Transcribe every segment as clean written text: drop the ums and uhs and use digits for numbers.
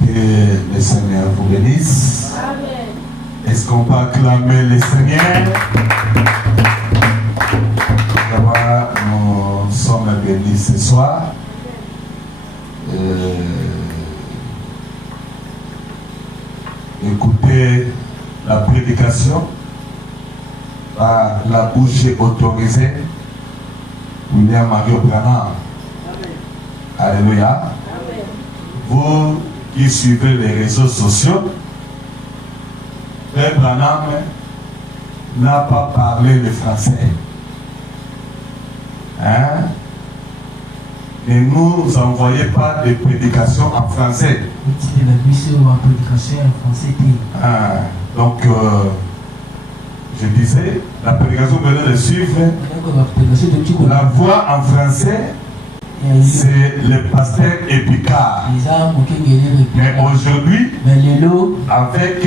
Que le Seigneur vous bénisse. Amen. Est-ce qu'on peut acclamer le Seigneur? D'abord, nous sommes bénis ce soir. Écoutez la prédication par la bouche autorisée William Mario Branham. Alléluia. Amen. Vous qui suivez les réseaux sociaux, Père Branham n'a pas parlé le français. Hein? Ne nous envoyez pas de prédications en français. Ah, donc, je disais, la prédication venait de suivre. La voix en français, c'est le pasteur Epicard. Mais aujourd'hui, avec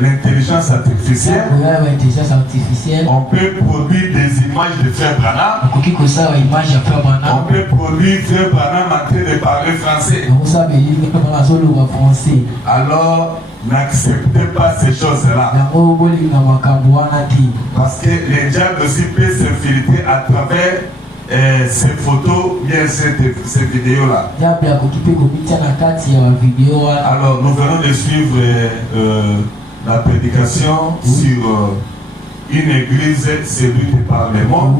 l'intelligence artificielle, on peut produire des images de Frère Branham. On peut produire Frère Branham en train de parler français. Alors, n'acceptez pas ces choses-là. Parce que les diables aussi peuvent s'infiltrer à travers ces photos, bien ces vidéos-là. Alors, nous venons de suivre la prédication sur une église séduite par les morts.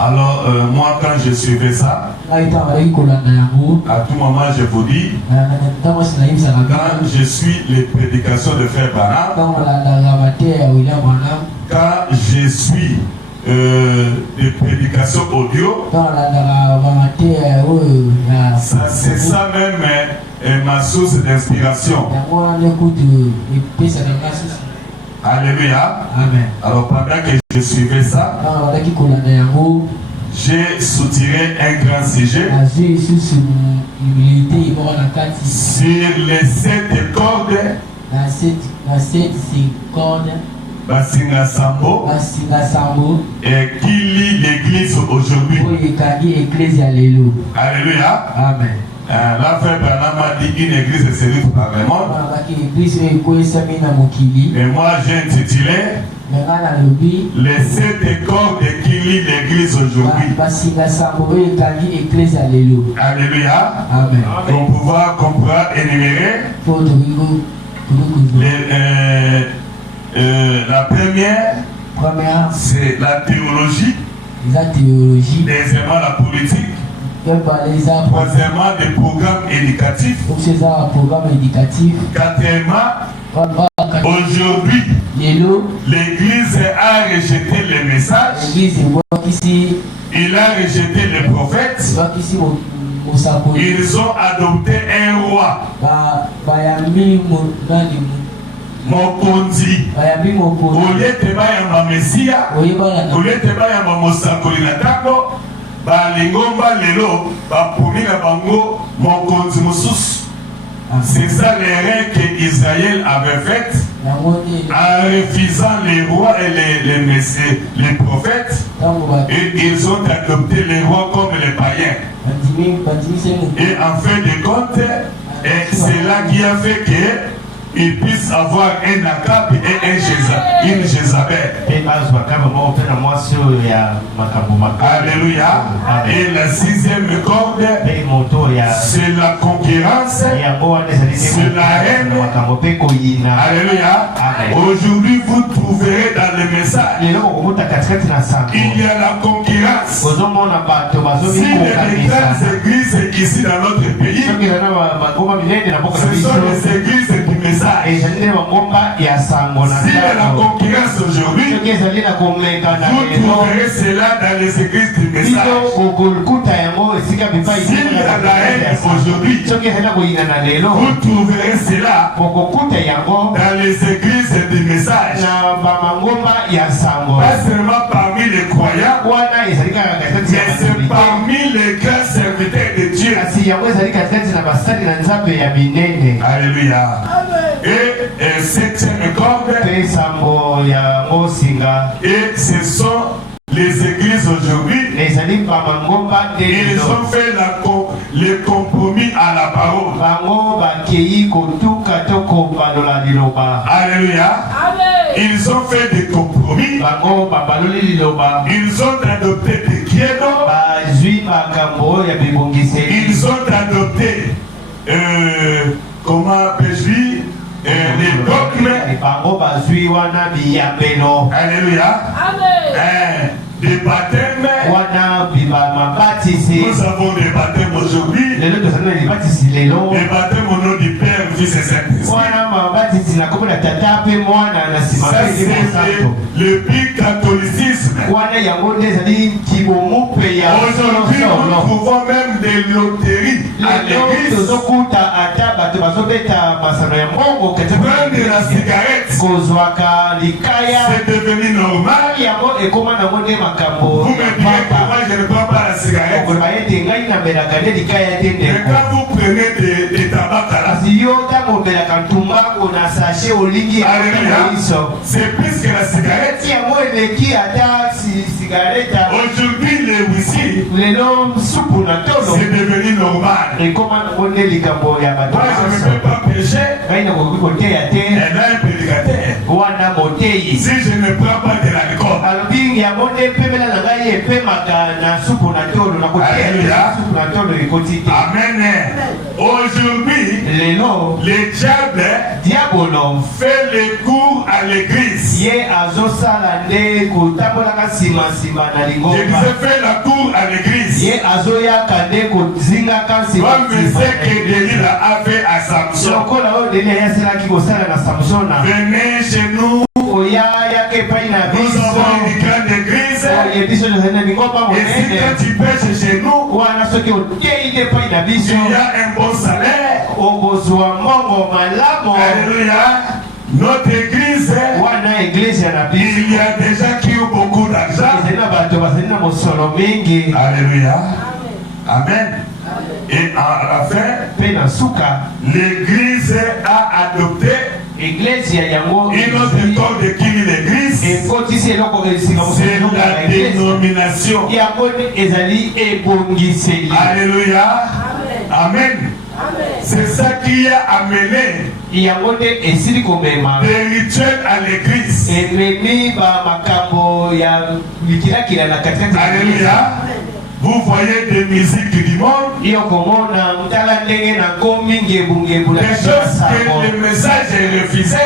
Alors, moi, quand je suivais ça, à tout moment, je vous dis, quand je suis les prédications de Frère Branham, quand je suis des prédications audio, c'est ça même ma source d'inspiration. Alléluia. Amen. Alors pendant que je suivais ça, j'ai soutiré un grand sujet sur les 7 cordes Basinga Sambo et qui lit l'église aujourd'hui. Alléluia. Amen. Là, Frère Branham a dit une église séduite par le monde. Et moi, j'ai intitulé les 7 cordes qui lit l'église aujourd'hui. Alléluia. Amen. Pour pouvoir comprendre et énumérer la première, c'est la théologie. Deuxièmement, la politique. Troisièmement, des programmes éducatifs. Quatrièmement, aujourd'hui, l'Église a rejeté les messages. Il a rejeté les prophètes. Ils ont adopté un roi. Mokonzi. Au lieu de bayamba Messia, au lieu de bayamba Mosakoli na tango, balingomba lelo bapumi na bango mokonzi mosusu. C'est ça l'erreur que Israël avait faite en refusant les rois et les prophètes, et ils ont adopté les rois comme les païens. Et en fin de compte, c'est là qui a fait que ils puissent avoir un Akab et une Jézabel. Alléluia. Et la 6e corde, c'est la concurrence, c'est la haine. Alléluia. Aujourd'hui, vous trouverez dans le message, il y a la concurrence. Si les grandes églises ici dans notre pays, ce sont les églises du message. Si la concurrence aujourd'hui, vous trouverez cela dans les églises du message. Si la haine aujourd'hui, vous trouverez cela dans les églises du message. Pas seulement parmi les croyants, mais c'est parmi les grands serviteurs de Dieu. Alléluia. Et cette corde, et ce sont les églises aujourd'hui Ils ont fait le compromis à la parole. Alléluia. Ils ont fait des compromis. Ils ont adopté des credos. Ils ont adopté comment peux-je dire les dogmes. Alléluia. Des baptêmes. Nous avons des baptêmes aujourd'hui. Des baptêmes au nom du Père, Fils et Saint-Esprit. Ça c'est le bicatholicisme. Aujourd'hui nous trouvons même des loteries à l'église. Prendre la cigarette, c'est devenu normal. Vous me direz que moi je ne prends pas la cigarette. Mais quand vous prenez des tabacs là, c'est plus que la cigarette. Aujourd'hui les whisky, c'est devenu normal. Moi je ne peux pas pécher. Et là un prédicateur. Si je ne prends pas de l'alcool. Amen. Aujourd'hui, le diable fait les cours à l'église. Je disais fait la cour à l'église. Comme je sais que Delilah a fait à Samson. Venez chez nous. Nous avons une grande église. Et si quand tu pêches chez nous, il y a un bon salaire. Alléluia. Notre église, il y a des gens qui ont beaucoup d'argent. Alléluia. Amen. Et à la fin, l'église a adopté une autre école de qui l'église, c'est la dénomination. Alléluia. Amen. C'est ça qui a amené des rituels à l'église. Alléluia. Vous voyez des musiques du monde, des choses que le message est refusé.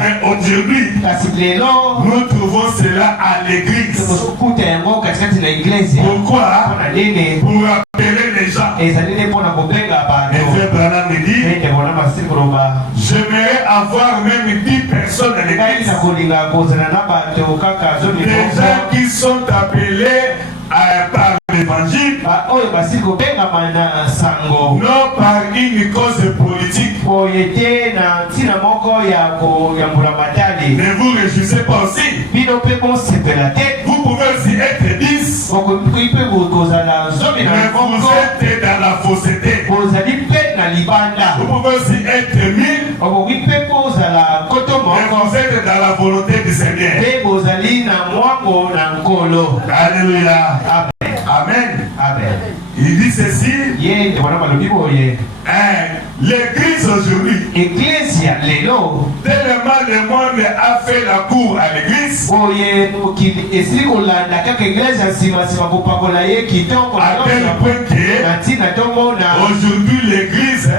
Mais aujourd'hui, nous trouvons cela à l'église. Pourquoi? Pour appeler les gens. Et frère Branham me dit, j'aimerais avoir même 10 personnes à l'église. Des gens qui sont appelés par l'évangile, non par une cause politique. Ne vous réjouissez pas aussi. Vous pouvez aussi être 10. Mais vous êtes dans la fausseté. Vous pouvez aussi être 1000. Mais vous êtes dans la volonté du Seigneur. Alléluia. Amen. Amen. Il dit ceci. L'église aujourd'hui, tellement le monde a fait la cour à l'église, à tel point que aujourd'hui l'église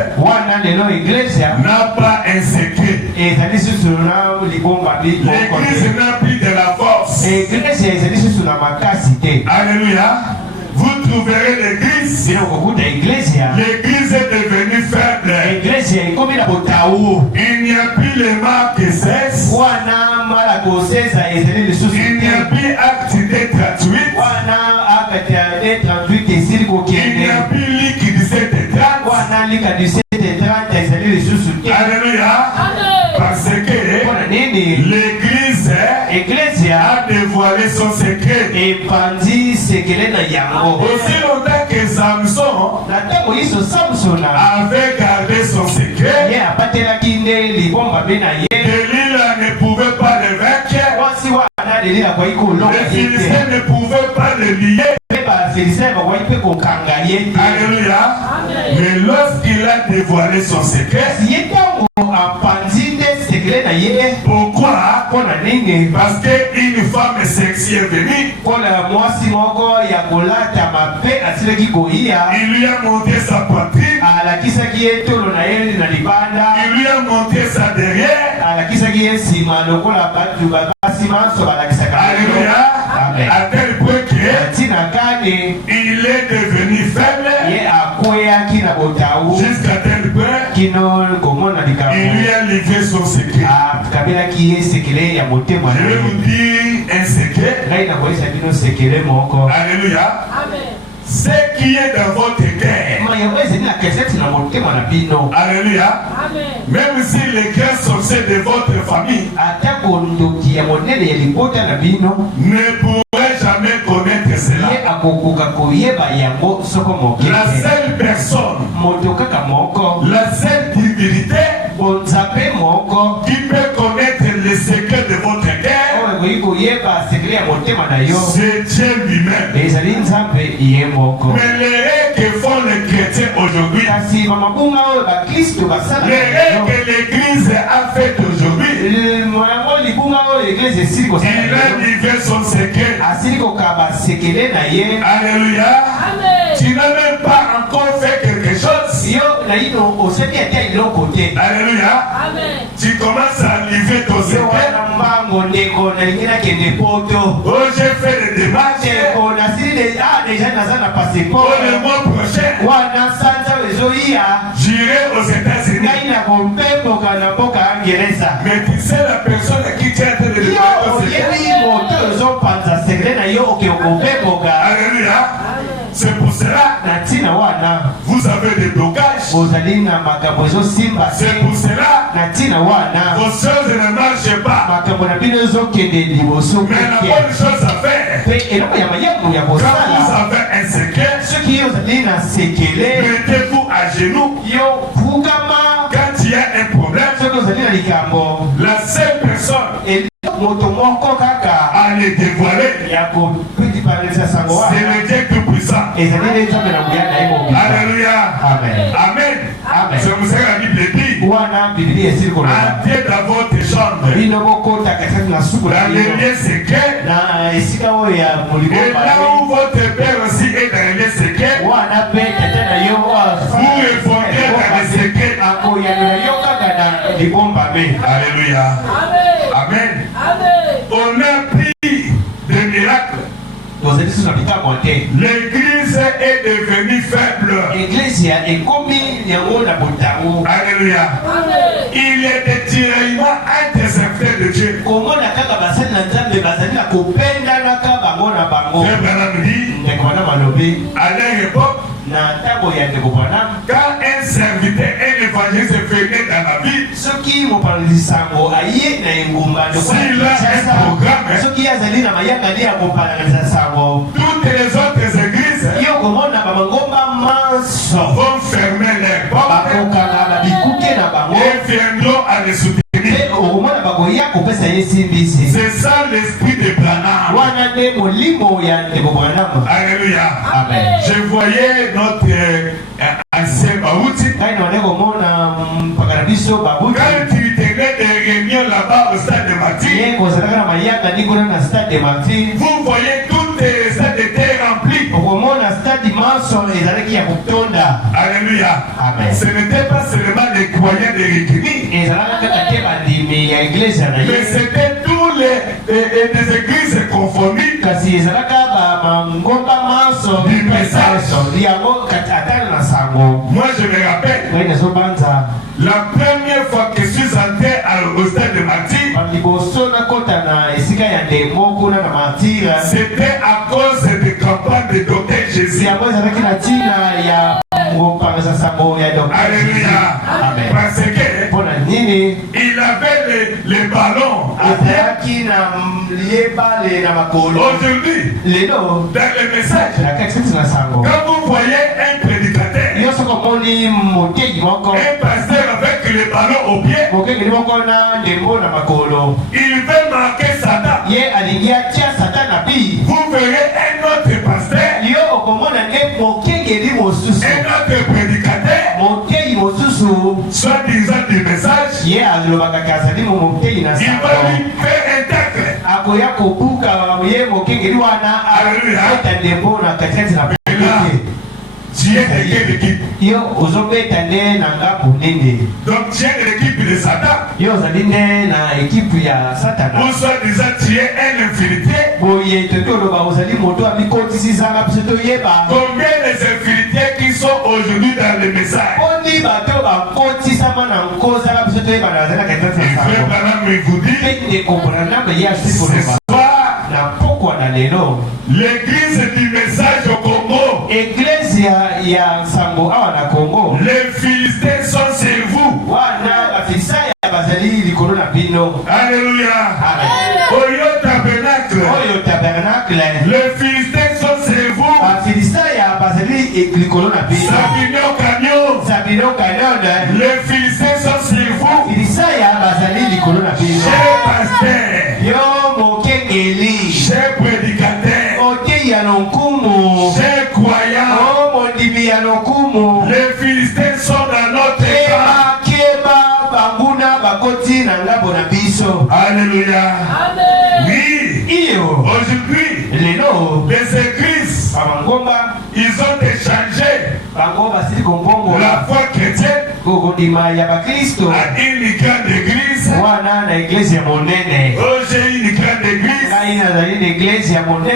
n'a pas un secret. L'église n'a plus de la force. Alléluia. Vous trouverez l'église. L'église est devenue faible. Il n'y a plus les marques 16. Il n'y a plus acte des 38. Il n'y a plus liquide 17 et 30. Alléluia. Parce que l'église a dévoilé son secret. Aussi longtemps que Samson avait gardé son secret, Delilah ne pouvait pas le vaincre. Les Philistins ne pouvaient pas le lier. Alléluia. Mais lorsqu'il a dévoilé son secret, pourquoi? Parce qu'une femme sexy est venue. Il lui a montré sa poitrine. Il lui a montré sa derrière. Alléluia. À tel point qu'il est devenu faible. Jusqu'à tel point qu'il lui a livré son secret. Je vais vous dire un secret. Alléluia. Ce qui est dans votre cœur. Alléluia. Même si les cœurs sont ceux de votre famille, ne pourrait jamais connaître cela. La seule personne, la seule divinité qui peut connaître les secrets de votre cœur, c'est Dieu lui-même. Mais les règles que font les chrétiens aujourd'hui, les règles que l'Église a faites aujourd'hui, il a livré son secret. Alléluia. Tu n'as même pas encore fait quelque chose. Alléluia. Tu commences à livrer ton secret. Oh, j'ai fait des démarches. Pour le mois prochain, j'irai aux États-Unis. Mais tu sais la personne à qui tu es en train de livrer ton secret. Alléluia. C'est pour cela vous avez des blocages. C'est pour cela vos choses ne marchent pas. Mais la bonne chose à faire, quand vous avez un secret, mettez-vous à genoux. Quand il y a un problème, la seule personne à les dévoiler, c'est le Dieu tout-puissant. Alléluia. Amen. C'est comme ça que la Bible dit. Entrez dans votre chambre, dans les lieux secrets, et là où votre père aussi est dans les lieux secrets, vous répondez dans les secrets. Alléluia. Amen. On a pris des miracles. L'église est devenue faible. Alléluia. Il y a des tiraillements interceptés de Dieu. À leur époque, quand un serviteur, un évangéliste venait dans la ville, s'il a un programme, toutes les autres églises vont fermer les portes et viendront à les soutenir. C'est ça l'esprit de Branham. Alléluia. Amen. Je voyais notre ancien Baouti. Quand tu tenais des réunions là-bas au stade de Martyr, vous voyez toutes les stades étaient remplis. Alléluia. Amen. Ce n'était pas seulement les croyants de l'Église, mais c'était tous les églises confondues du message. Moi je me rappelle, la première fois que je suis entré au stade de Martyr, c'était à cause des campagnes de Docteur Jésus. Alléluia. Parce que il avait les ballons. Aujourd'hui, dans le message, quand vous voyez un prédicateur, un pasteur avec le ballon au pied. Il veut marquer Satan. Vous verrez un autre pasteur, un autre prédicateur, soi-disant du message, il va lui faire un tacle. Alléluia. Tu es de quelle équipe? Donc tu es de l'équipe de Satan. Ou soit-disant tu es un infiltré. Combien les infiltrés qui sont aujourd'hui dans le message? Frère Branham vous dit, l'église du message au Congo, les Philistins sont sur vous. Alléluia. Oyo tabernacle, les Philistins sont sur vous. Sabino Canyon, les Philistins sont sur vous. Cher pasteur, cher prédicateur, cher croyant, les Philistins sont dans notre camp. Alléluia. Oui. Aujourd'hui, les églises, ils ont échangé la foi chrétienne à une grande église. Oh, j'ai une grande église.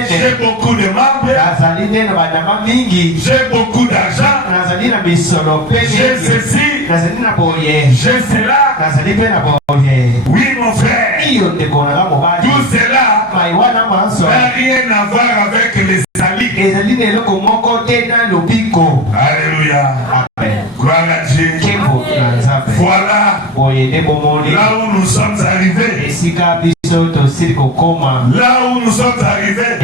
J'ai beaucoup de membres. J'ai beaucoup d'argent. J'ai ceci. J'ai cela. Oui, mon frère. Tout cela n'a rien à voir avec les alliés. Alléluia. Gloire à Dieu. Voilà là où nous sommes arrivés. Là où nous sommes arrivés.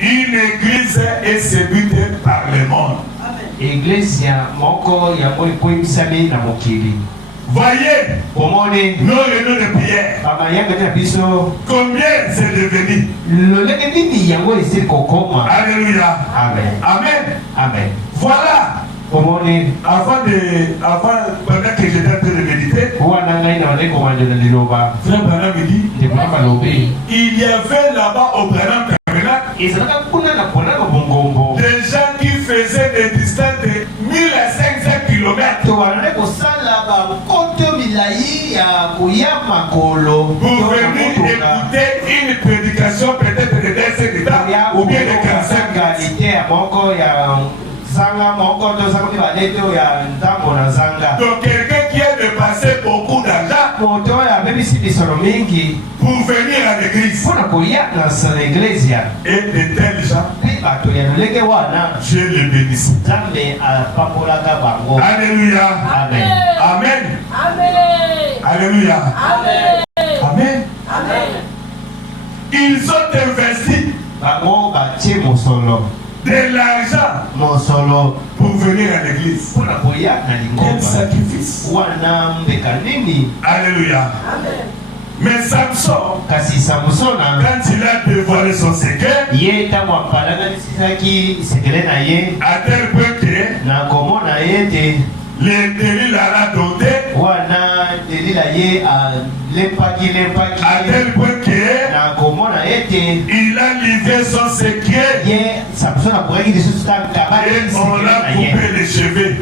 Une église est séduite par le monde. Voyez nos réunions de prière. Combien c'est devenu? Alléluia. Amen. Amen. Amen. Voilà. Avant, pendant que j'étais en train de méditer, Frère Branham me dit, il y avait là-bas au Branham Tabernacle des gens qui faisaient des distances de 1500 km pour venir écouter une prédication peut-être de 10 ans ou bien de 45 Donc quelqu'un qui a dépassé beaucoup d'argent pour venir à l'église. Et de tels gens, je les bénis. Alléluia. Amen. Amen. Alléluia. Amen. Ils ont investi de l'argent pour venir à l'église. Quel sacrifice. Alléluia. Mais Samson, quand il a dévoilé son secret, à tel point que les Delilah l'a doté, à tel point que il a livré son secret et on l'a coupé les cheveux.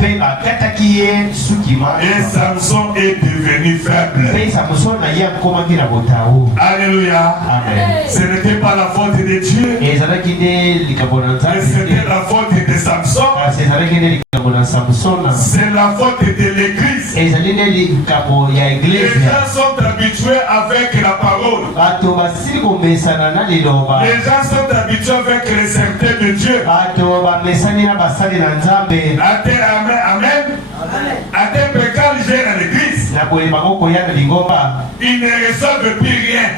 Et Samson est devenu faible. Alléluia. Amen. Ce n'était pas la faute de Dieu, mais c'était la faute de Samson. C'est la faute de l'église. Les gens sont habitués avec la parole. Les gens sont habitués avec les saintetés de Dieu. Amen. À tel péché, quand j'ai à l'église, Ils ne reçoivent plus rien.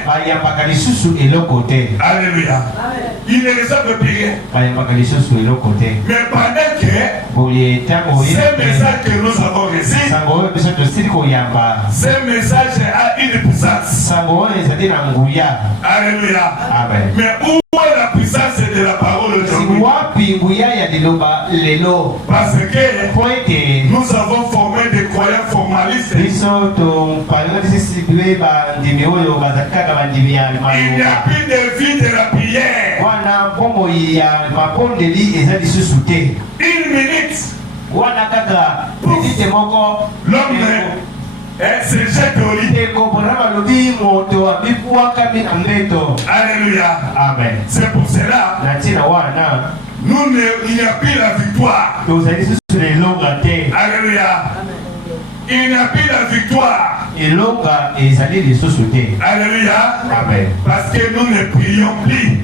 Alléluia. Ils ne reçoivent plus rien. Mais pendant que ce message que nous avons reçu, ce message a une puissance. Alléluia. Mais où est la puissance de la parole aujourd'hui? Parce que nous avons formé des croyants formalistes. Il n'y a plus de vie de la prière. Une minute. L'homme se jette au lit. Alléluia. Amen. C'est pour cela, il n'y a plus la victoire. Alléluia. Il n'y a plus la victoire. Alléluia. Amen. Parce que nous ne prions plus.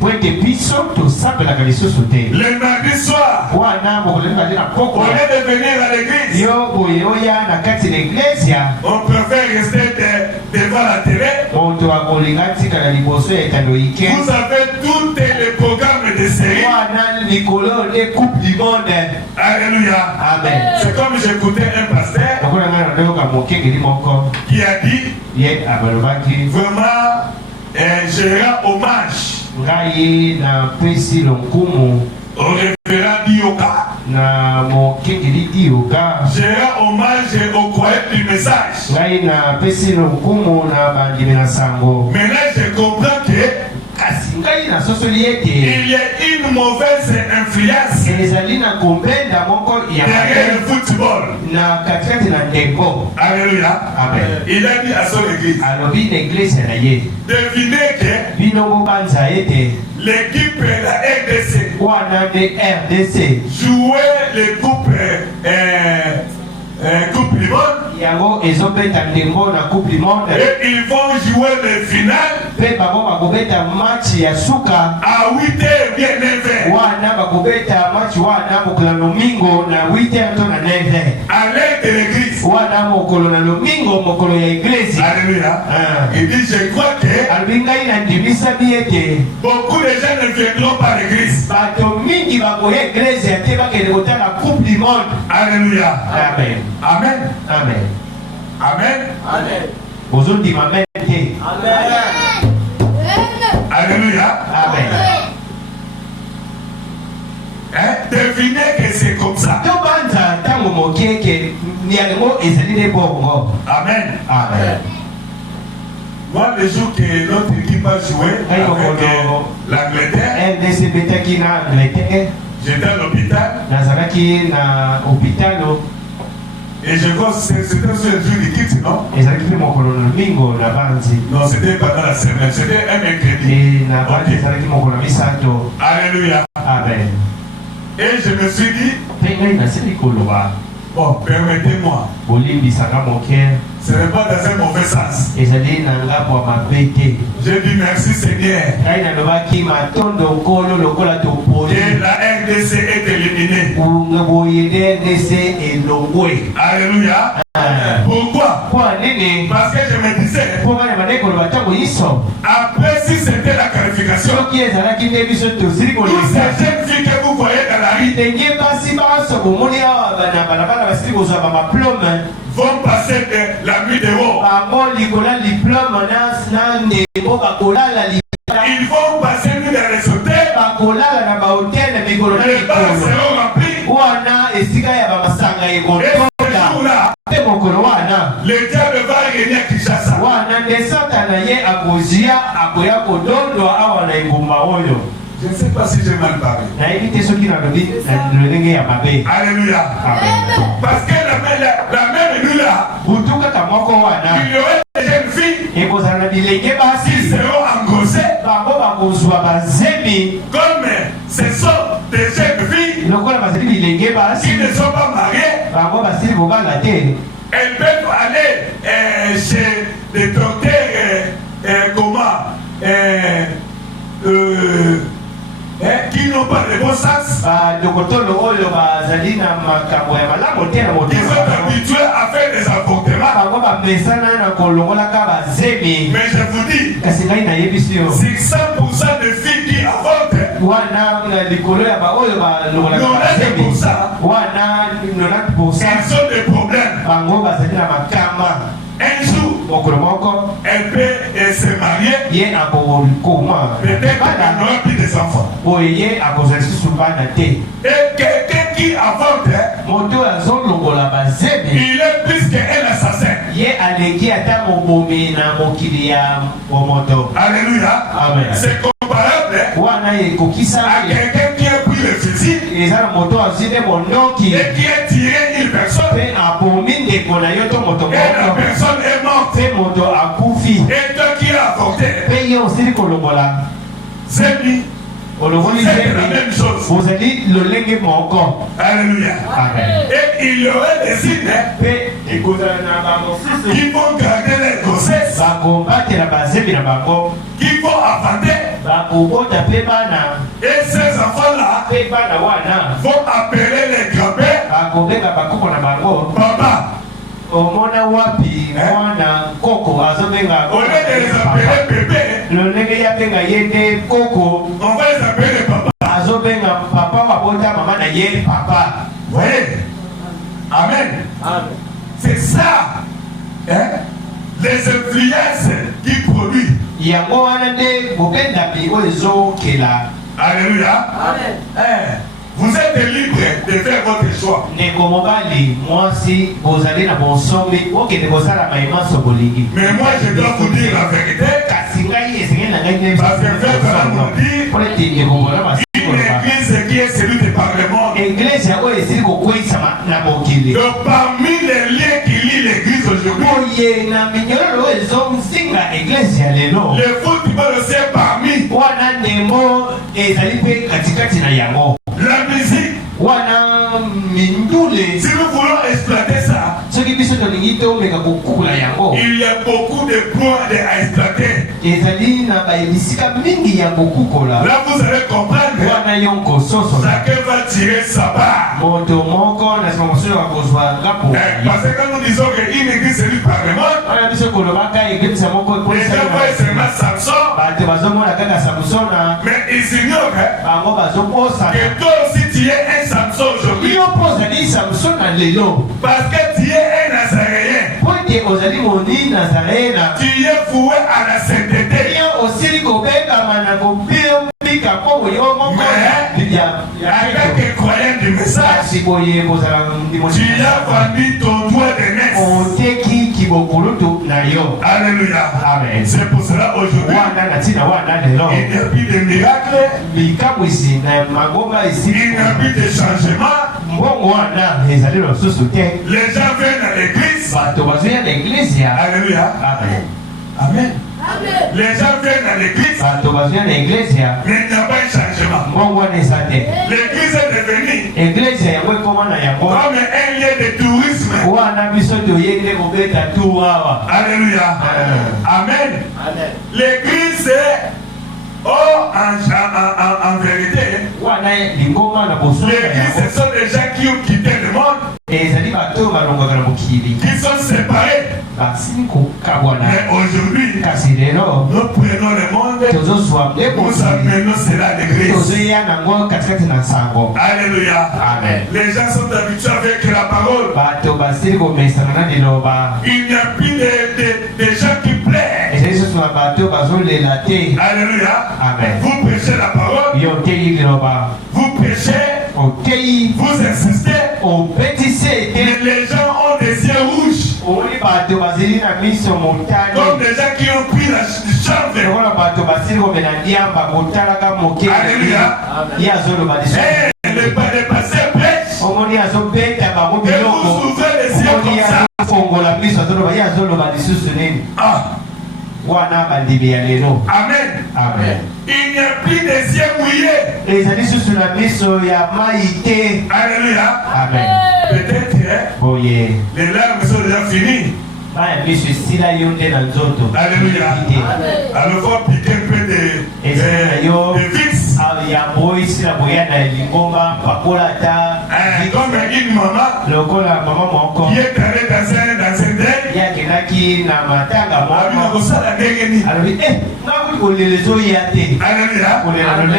Le mardi soir, au lieu de venir à l'église, on préfère rester devant la télé. Vous avez tous les programmes de série. Alléluia. Amen. C'est comme j'écoutais un pasteur qui a dit vraiment, je rends hommage au révérend Dioka. Je rends hommage aux croyants du message. Maintenant, je comprends que il y a une mauvaise influence derrière le football. Alléluia. Amen. Il a dit à son église, devinez que l'équipe de la RDC jouait le coupe Limon. Et ils vont jouer le final à 8h bien 9h. À l'aide de l'église. Alléluia. Il dit, je crois que beaucoup de gens ne viendront pas à l'église. Alléluia. Amen. Amen. Amen. Amen. Amen. Alléluia. Amen. Devinez que c'est comme ça. Amen. Amen. Moi, le jour que notre équipe a joué avec l'Angleterre, j'étais à l'hôpital. Et je crois que c'était sur le jour du quitte, non? Non, c'était pendant la semaine, c'était un mercredi. Alléluia. Amen. Et je me suis dit, bon, permettez-moi. Ce n'est pas dans un mauvais sens. J'ai dit merci Seigneur. Et la RDC est éliminée. Alléluia. Pourquoi? Parce que je me disais, après si c'était la qualification, toutes ces jeunes filles que vous voyez dans la rue vont passer de la nuit dehors. Ils vont passer nuit dans les hôtels. Les bars seront remplis. Et ce jour-là, le diable va régner à Kinshasa. Je ne sais pas si j'ai mal parlé. Alléluia. Parce que la même est là. Il y aurait des jeunes filles qui seront engrossées. Comme ce sont des jeunes filles qui ne sont pas mariées. Elles peuvent aller chez des docteurs, comment qui n'ont pas de bon sens. Ils sont habitués à faire des avortements. Mais je vous dis, si 100% de filles qui avortent, 90% ils ont des problèmes. Un jour, elle peut se marier. Peut-être qu'elle n'aura plus des enfants. Et quelqu'un qui avorte, il est plus qu'un assassin. Alléluia. C'est comparable à quelqu'un qui a pris le fusil et qui a tiré une personne. Et la personne est morte. Et toi qui l'as avorté, c'est lui. C'est la même chose. Alléluia. Et il y aurait des signes qui vont garder les grossesses, qui vont avancer. Et ces enfants-là vont appeler les grands-pères papa. Au lieu de les appeler bébé, on va les appeler papa. Voyez? Amen. C'est ça. Les influences qui produisent. Alléluia. Vous êtes libre de faire votre choix. Mais moi, je dois vous dire la vérité. Parce que frère va nous dire une église qui est cellule de parlement. Donc parmi les liens qui lient l'église aujourd'hui, le football aussi est parmi. La musique. Si nous voulons exploiter ça, il y a beaucoup de points à exploiter. Là, vous allez comprendre. Chacun va tirer sa part. Parce que quand nous disons qu'une église c'est du parlement, les gens voient seulement Samson. Mais ils ignorent que toi aussi tu es un Samson aujourd'hui. Parce que tu es un Nazaréen. Tu es voué à la sainteté. Mais avec un croyant du message, tu as vendu ton doigt de naissance. Alléluia. C'est pour cela aujourd'hui, il n'y a plus de miracles, il n'y a plus de changement. Les gens viennent à l'église. Alléluia. Amen. Les gens viennent à l'église, mais il n'y a pas de changement. L'église est devenue comme un lieu de tourisme. Alléluia. Amen. L'église est en vérité, l'église, ce sont des gens qui ont quitté le monde, qui sont séparés. Mais aujourd'hui, nous prenons le monde, nous amenons cela à l'église. Alléluia. Amen. Les gens sont habitués avec la parole. Il n'y a plus de gens qui plaisent. Alléluia. Amen. Vous prêchez la parole. Vous prêchez. Vous insistez. Mais les gens ont des yeux rouges. Comme des gens qui ont pris la chambre. Alléluia. Et le passé prêche. Et vous ouvrez les yeux comme ça. Amen. Amen. Il n'y a plus des yeux mouillés. Alléluia. Amen. Peut-être les larmes sont déjà finies. Alléluia. Alors il faut piquer un peu de vis. Comme une maman qui est allée dans un deuil. Alléluia.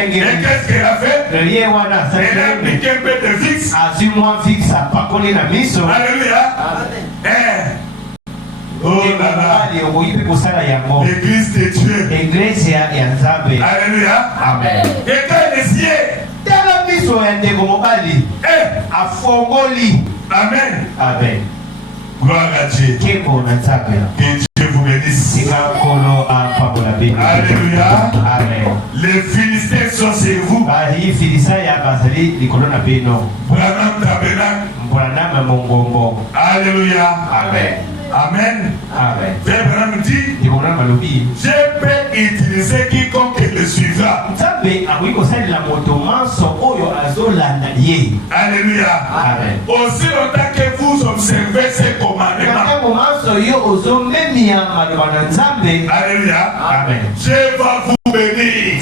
Et qu'est-ce qu'elle a fait? Elle a appliqué un peu de fixe. Alléluia. Oh là là. L'église de Dieu. Alléluia. Amen. Quelqu'un est essayé. Amen. Amen. Gloire à Dieu. Que Dieu vous bénisse. Alléluia. Amen. Les Philistins sont chez vous. Branham Tabernacle. Alléluia. Amen. Amen. Amen. Abraham dit, je peux utiliser quiconque le suivra. Alléluia. Amen. Aussi longtemps que vous observez ces commandements. Alléluia. Amen. Je vais vous bénir.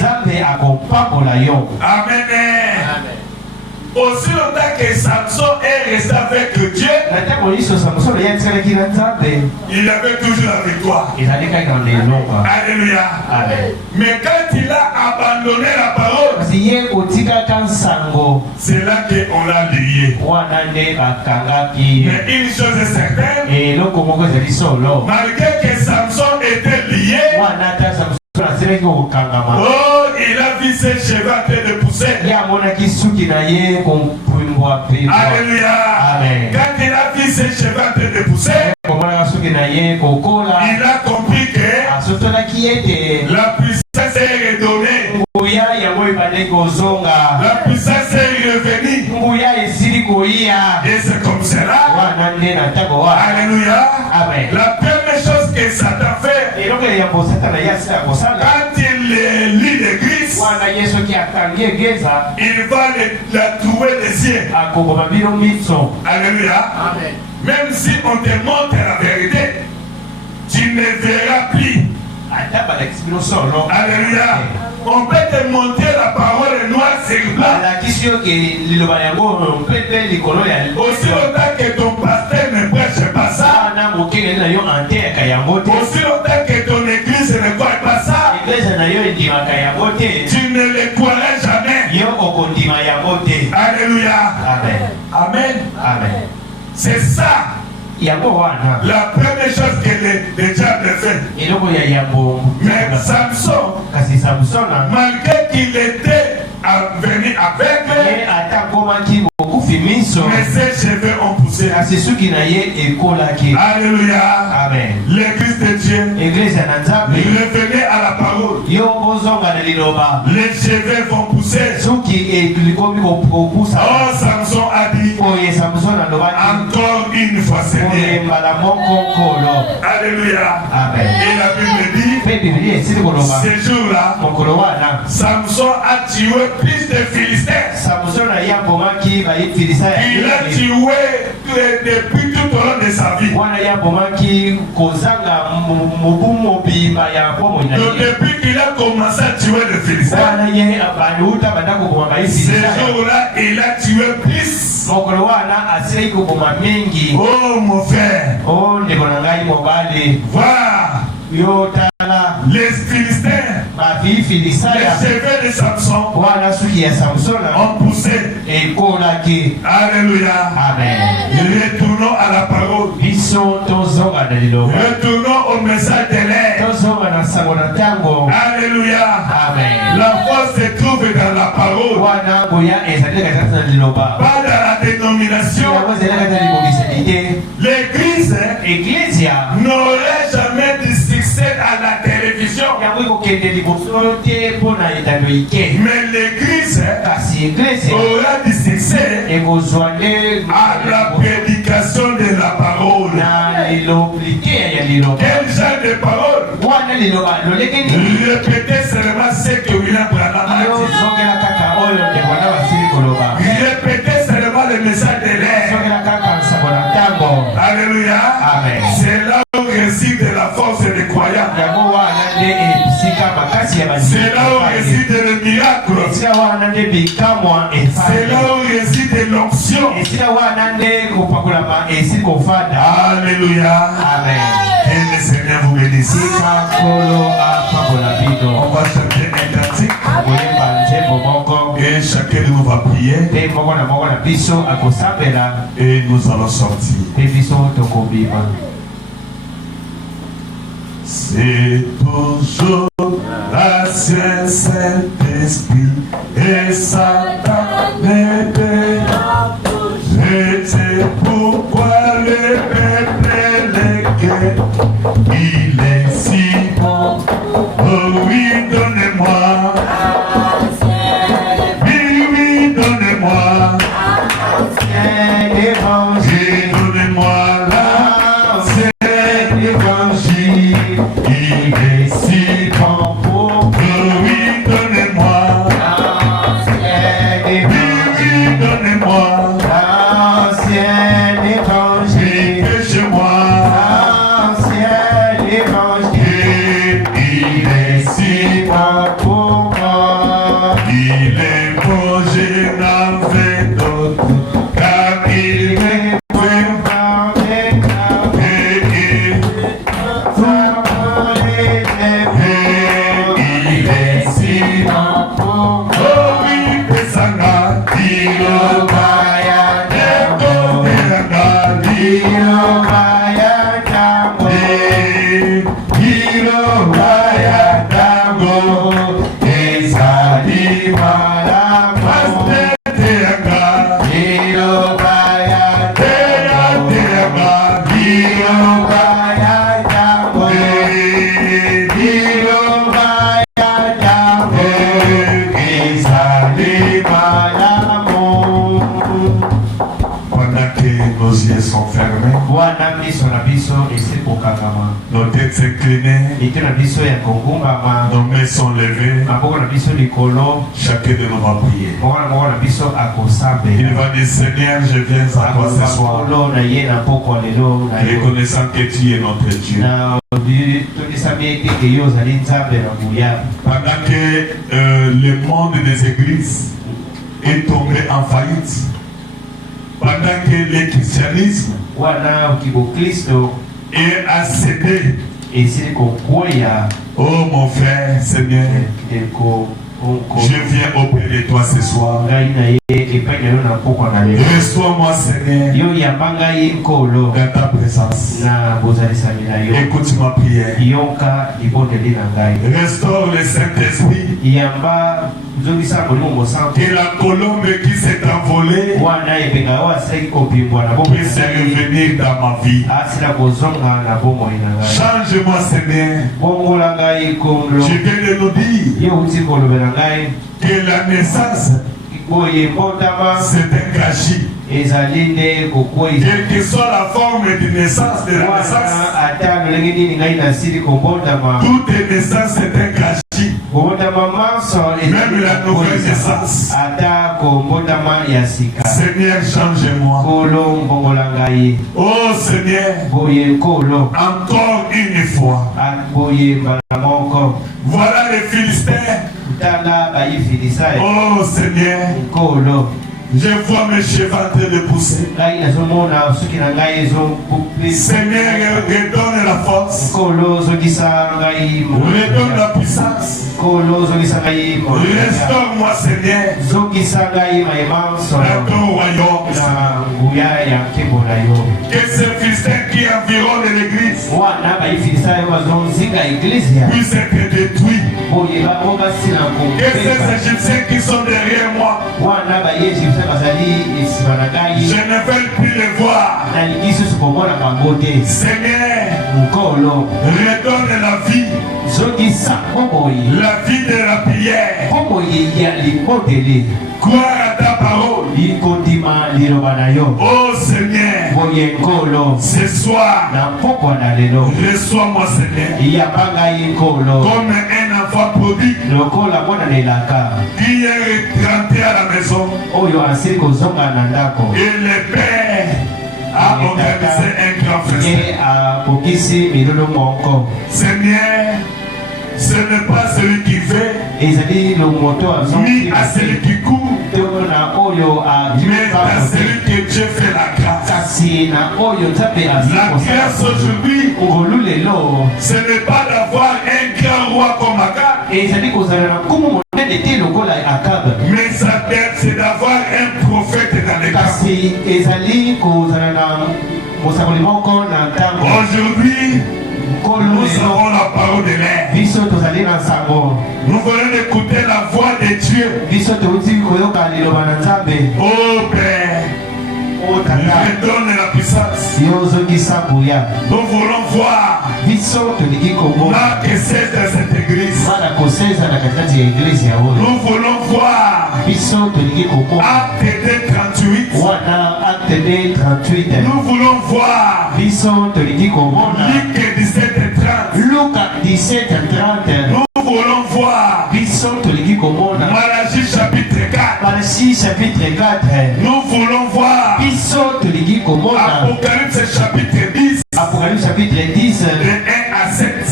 Amen. Amen. Aussi longtemps que Samson est resté avec Dieu, il avait toujours la victoire. Alléluia. Amen. Mais quand il a abandonné la parole, c'est là qu'on l'a lié. Mais une chose est certaine, malgré que Samson était lié, oh, il a vu ses cheveux en train de pousser. Alléluia. Amen. Quand il a vu ses cheveux en train de pousser, il a compris que la puissance est redonnée. La puissance est revenue. Et c'est comme cela. Alléluia. Amen. La première chose que Satan fait, quand il lit l'église, il va la trouver les yeux. Alléluia. Amen. Même si on te montre la vérité, tu ne verras plus. Alléluia. On peut te montrer la parole noire sur blanc. Aussi longtemps que ton pasteur ne prêche pas ça, aussi longtemps que ton église ne croit pas ça, tu ne le croiras jamais. Alléluia. Amen. Amen. Amen. C'est ça. La première chose que le diable fait. Mais Samson, malgré qu'il était venu avec, mais ses cheveux ont poussé. Alléluia. Amen. L'église de Dieu, revenez à la parole. Les cheveux vont pousser. Oh, Samson a dit, encore une fois, Seigneur. Alléluia. Amen. Et la Bible dit, ce jour-là, Samson a tué plus de Philistins. Il a tué depuis tout au long de sa vie. Donc depuis qu'il a commencé à tuer les Philistins, ce jour-là, il a tué plus. Oh mon frère, voilà. Les Philistins, les cheveux de Samson ont poussé. Alléluia. Amen. Retournons à la parole. Retournons au message de l'air. Alléluia. Amen. La force se trouve dans la parole, pas dans la dénomination. L'église n'aurait jamais de succès à la télévision. Mais l'église aura du succès à la prédication de la parole. Quel genre de parole? Répétez seulement ce que William Branham a dit. Répétez seulement le message de l'air. Alléluia. Amen. C'est là où réside la force des croyants. C'est là où réside le miracle. miracles. C'est là où réside l'onction. Alléluia. Amen. Et le Seigneur vous bénisse. On va chanter un cantique. Et chacun de nous va prier. Et nous allons sortir. C'est toujours l'ancien Saint-Esprit et Satan m'aide. C'est pourquoi le peuple l'équerre. Il est si bon. Oh oui, donnez-moi. Oui, oui, donnez-moi. Donnez-moi l'ancien évangile. Il est si bon pour oh oui, donnez-moi. Oui, oui, donnez-moi. L'ancien évangile. Chez moi. L'ancien évangile. Il est si bon pour moi. Il est bon, je n'en fais d'autre, car il est sont fermés. Nos têtes s'inclinaient. Nos mains sont levées. Chacun de nous va prier. Il va dire Seigneur, je viens à toi ce soir. Reconnaissant que tu es notre Dieu. Pendant que le monde des églises est tombé en faillite. Pendant que le christianisme est accédé. Oh mon frère, Seigneur, je viens auprès de toi ce soir. Reçois-moi, Seigneur, dans ta présence. Écoute ma prière. Restaure le Saint-Esprit. Que la colombe qui s'est envolée puisse revenir dans ma vie. Change-moi, Seigneur. Je viens de nous dire que la naissance, c'est un gâchis. Quelle que soit la forme de naissance de la naissance, toute naissance est un gâchis. Même la nouvelle naissance. Seigneur, change-moi. Oh Seigneur, encore une fois. Voilà les Philistins. Oh Seigneur, je vois mes cheveux en train de pousser. Seigneur, redonne la force. Redonne la puissance. Restaure-moi, Seigneur, dans ton royaume. Que ces Philistins qui environnent l'église puissent être détruits. Que ces Égyptiens qui sont derrière moi, je ne veux plus les voir. Seigneur, redonne la vie. La vie de la prière. Croire à ta parole. Oh Seigneur, ce soir, reçois-moi, Seigneur, comme un enfant prodigue qui est rentré à la maison. Et le Père a organisé un grand festin. Seigneur, Ce n'est pas celui qui fait, ni à celui qui court, mais à celui que Dieu fait la grâce. La grâce aujourd'hui, ce n'est pas d'avoir un grand roi comme Akab, mais c'est d'avoir un prophète dans les camps. Aujourd'hui, nous avons la parole de l'air. Nous venons d'écouter la voix de Dieu. Oh Père, je donne la puissance. Nous voulons voir Marc 16 dans cette église. Nous voulons voir Acte 38. Nous voulons voir Luc 17:30. Nous voulons voir Malachie chapitre 4. Nous voulons voir Apocalypse chapitre 10. De 1 à 7.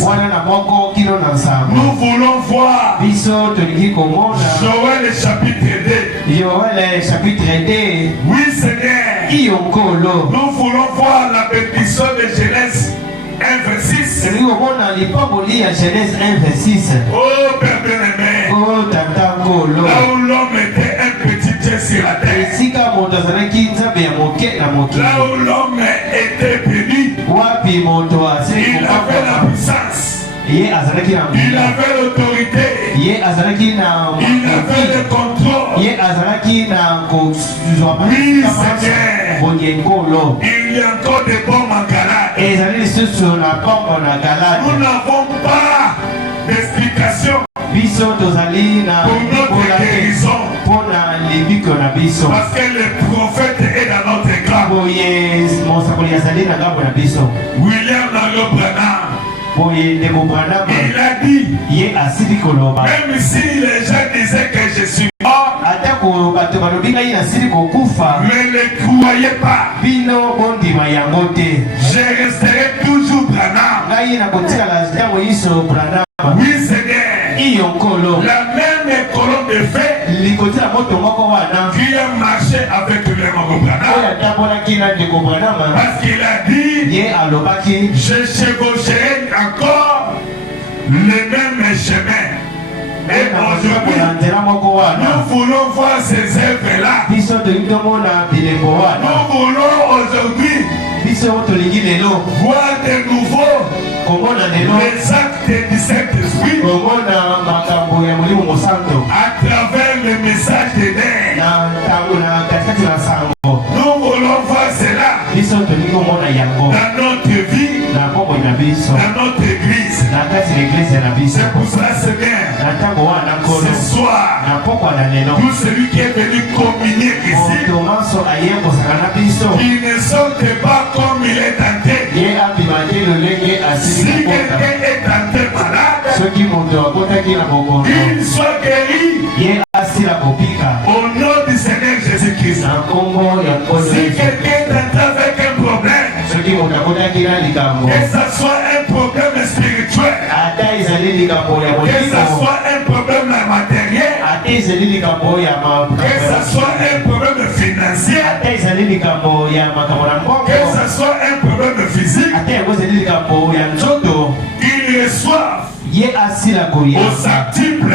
Nous voulons voir Joël chapitre 2. Oui Seigneur. Nous voulons voir la bénédiction de Genèse 1:6. Oh Père bien-aimé, là où l'homme était un petit Dieu sur la terre, là où l'homme était béni, il avait la puissance, il avait l'autorité, il avait le contrôle. Oui Seigneur, il y a encore des bombes en galade. Nous n'avons pas d'explication pour notre guérison, parce que le prophète est dans notre camp. William Mario Branham, il a dit, même si les gens disaient que je suis mort, mais ne croyez pas, je resterai toujours Branham. Oui Seigneur, la même colonne de feu qui a marché avec le Mago Branham, parce qu'il a dit, je chevaucherai encore le même chemin. Et aujourd'hui, nous voulons voir ces œuvres-là. Nous voulons aujourd'hui voir de nouveau les actes du Saint-Esprit à travers le message de l'air. Nous voulons voir cela dans notre vie, dans notre église. C'est pour ça, Seigneur, ce soir, tout celui qui est venu communier ici, qui ne saute pas comme il est tenté. Si quelqu'un est tenté malade, qu'il soit guéri au nom du Seigneur Jésus-Christ. Si quelqu'un est tenté avec un problème, que ce soit un problème spirituel, que ce soit un problème matériel, que ce soit un problème financier, que ce soit un problème physique, qu'il reçoive au centuple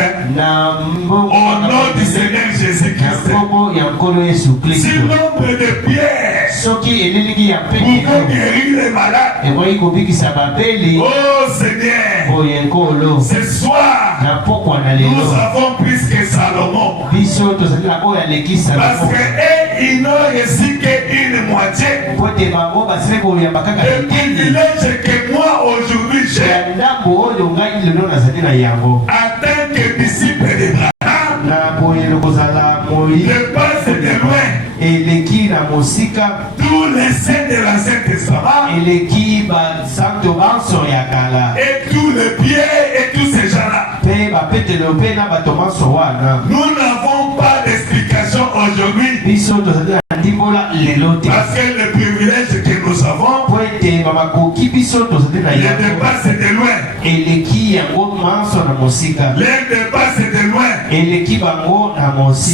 au nom du Seigneur Jésus-Christ. Si nombre de pierres pouvons guérir les malades, oh Seigneur, ce soir nous avons plus que Salomon, parce que ils n'ont reçu qu'une moitié. Le privilège que moi aujourd'hui j'ai en tant que disciple de Branham, ne pas de loin tous les saints de l'Ancien Testament et tous les pierres et tous ces gens-là. Nous n'avons pas d'explication aujourd'hui, parce que le privilège que nous avons, Le départ c'était loin. Le départ c'était loin.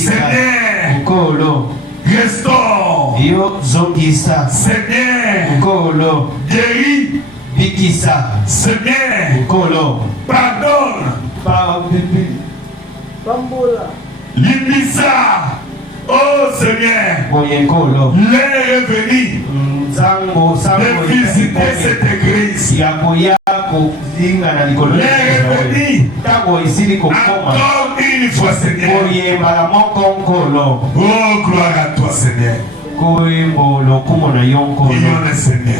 Seigneur, restaure. Seigneur, guéris. Seigneur, pardonne. Limbisa. Oh Seigneur, l'heure est venue de visiter cette église. L'heure est venue encore une fois, Seigneur. Oh, gloire à toi, Seigneur. Prions le Seigneur.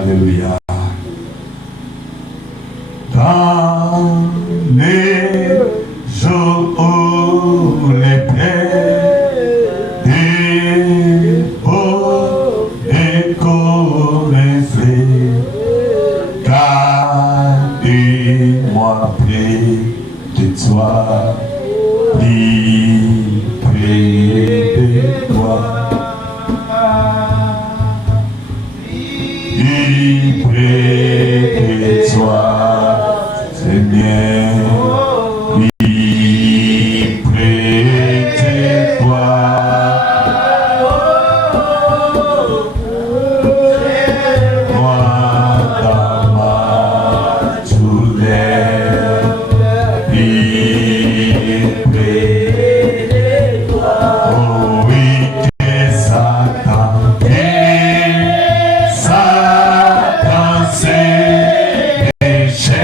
Alléluia. Dans les jours où les paix des beaux décollés, gardez-moi près de toi, près de toi. Près de toi, Seigneur, près de toi. Moi, dans ma douleur, près de toi. Oh oui, que Satan c'est péché.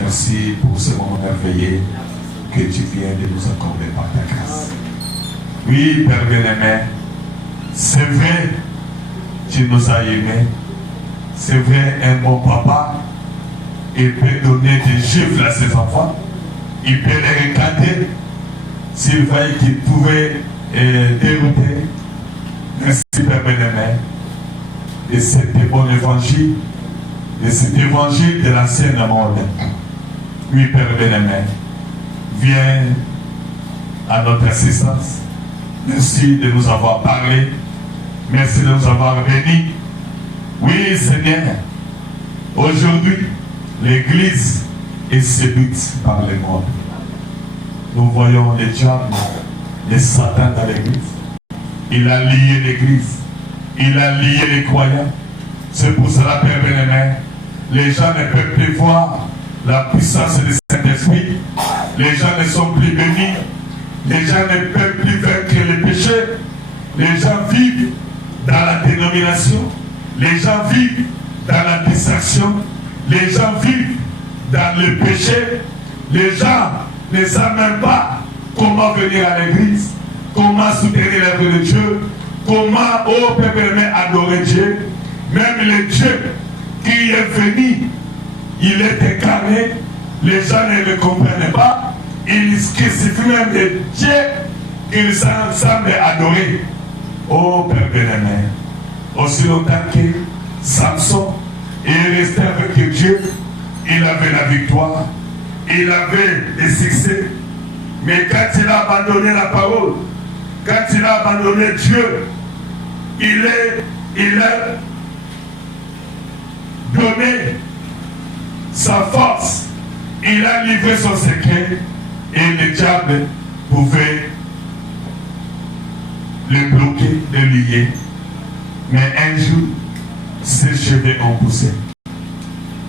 Merci pour ce moment merveilleux que tu viens de nous accorder par ta grâce. Oui, Père bien-aimé, c'est vrai, tu nous as aimés. C'est vrai, un bon papa, il peut donner des gifles à ses enfants. Il peut les recadrer s'il voyait qu'il pouvait dérouter. Merci, Père bien-aimé, de cet bon évangile, de cet évangile de l'ancien monde. Oui, Père bien-aimé, viens à notre assistance. Merci de nous avoir parlé. Merci de nous avoir bénis. Oui, Seigneur, aujourd'hui, l'Église est séduite par le monde. Nous voyons les diables, les satans dans l'Église. Il a lié l'Église. Il a lié les croyants. C'est pour cela, Père bien-aimé, les gens ne peuvent plus voir la puissance du Saint-Esprit. Les gens ne sont plus bénis. Les gens ne peuvent plus vaincre les péchés. Les gens vivent dans la dénomination. Les gens vivent dans la distraction. Les gens vivent dans le péché. Les gens ne savent même pas comment venir à l'église, comment soutenir l'œuvre de Dieu, comment, oh Père bien-aimé, adorer Dieu. Même le Dieu qui est venu, il est incarné, les gens ne le comprennent pas, il crucifie même le Dieu qu'ils semblent adorer. Oh Père bien-aimé, aussi longtemps que Samson est resté avec Dieu, il avait la victoire, il avait des succès. Mais quand il a abandonné la parole, quand il a abandonné Dieu, il a donné sa force, il a livré son secret et le diable pouvait le bloquer, le lier. Mais un jour, ses cheveux ont poussé.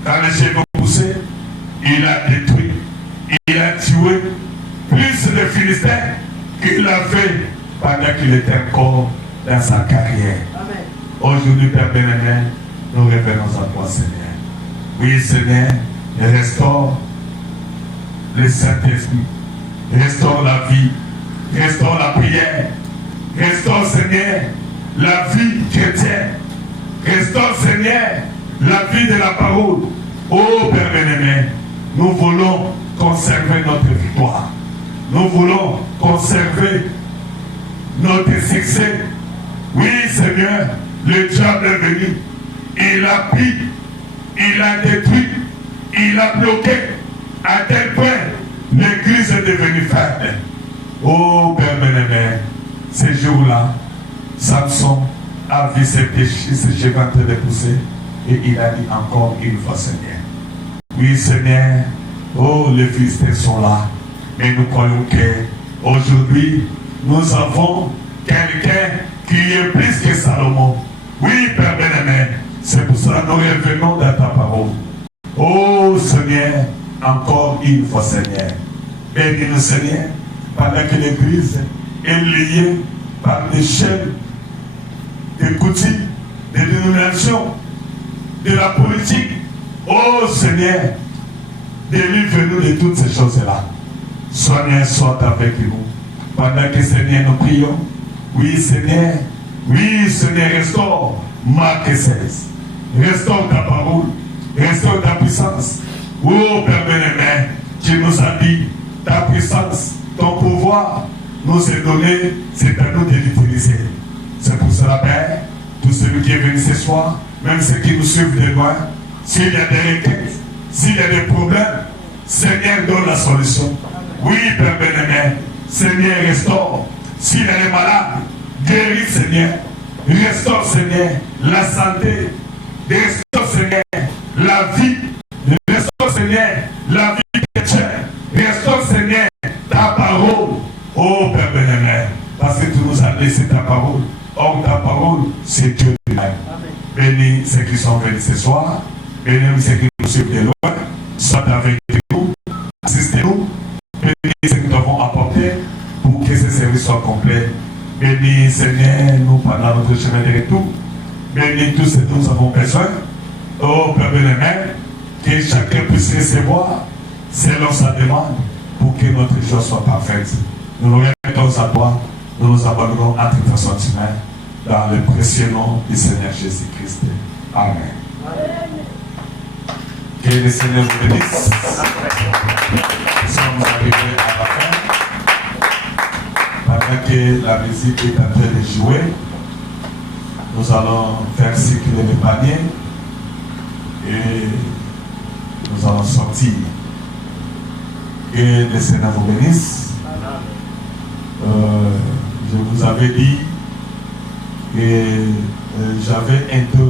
Quand les cheveux ont poussé, il a détruit, il a tué plus de Philistins qu'il a fait pendant qu'il était encore dans sa carrière. Aujourd'hui, Père bien-aimé, nous revenons à toi, Seigneur. Oui, Seigneur, restaure le Saint-Esprit, restaure la vie, restaure la prière, restaure, Seigneur, la vie chrétienne, restaure, Seigneur, la vie de la parole. Oh, Père bien-aimé, nous voulons conserver notre victoire. Nous voulons conserver notre succès. Oui, Seigneur, le diable est venu. Il a pris, il a détruit, il a bloqué, à tel point l'église est devenue faible. Oh, Père bien-aimé, ces jours-là, Samson a vu ses péchés, ses cheveux en train de pousser, et il a dit encore une fois, Seigneur. Oui, Seigneur, oh, les Philistins sont là. Mais nous croyons qu'aujourd'hui, nous avons quelqu'un qui est plus que Salomon. Oui, Père bien-aimé, c'est pour cela que nous revenons dans ta parole. Oh Seigneur, encore une fois Seigneur, bénis-nous Seigneur, pendant que l'Église est liée par des chaînes, des coutumes, des dénominations, de la politique. Oh Seigneur, délivre-nous de toutes ces choses-là. Soignez, soit avec nous. Pendant que Seigneur nous prions, oui Seigneur, restaure Marc 16. Restaure ta parole, restaure ta puissance. Oh Père bien-aimé, tu nous as dit, ta puissance, ton pouvoir nous est donné, c'est à nous de l'utiliser. C'est pour cela, Père, tout celui qui est venu ce soir, même ceux qui nous suivent de loin, s'il y a des requêtes, s'il y a des problèmes, Seigneur donne la solution. Oui, Père bien-aimé, Seigneur restaure. S'il y a des malades, guéris, Seigneur. Restaure, Seigneur, la santé. Restaure, Seigneur, la vie. Restaure, Seigneur, la vie chrétienne. Restaure, Seigneur, ta parole. Oh, Père bien-aimé, parce que tu nous as laissé ta parole. Or, ta parole, c'est Dieu lui-même. Bénis ceux qui sont venus ce soir. Bénis ceux qui nous suivent de loin. Sois avec nous. Assistez-nous. Bénis ce que nous avons apporté pour que ce service soit complet. Bénis, Seigneur, nous pendant notre chemin de retour. Bénis tout ce que nous avons besoin. Oh, Père bien-aimé, que chacun puisse recevoir selon sa demande pour que notre joie soit parfaite. Nous nous remettons à toi. Nous nous abandonnons à toute façon humaine dans le précieux nom du Seigneur Jésus-Christ. Amen. Que le Seigneur vous bénisse. Nous sommes arrivés à la fin. Pendant que la musique est en train de jouer, nous allons faire circuler le panier et nous allons sortir. Que le Seigneur vous bénisse. Je vous avais dit que j'avais un peu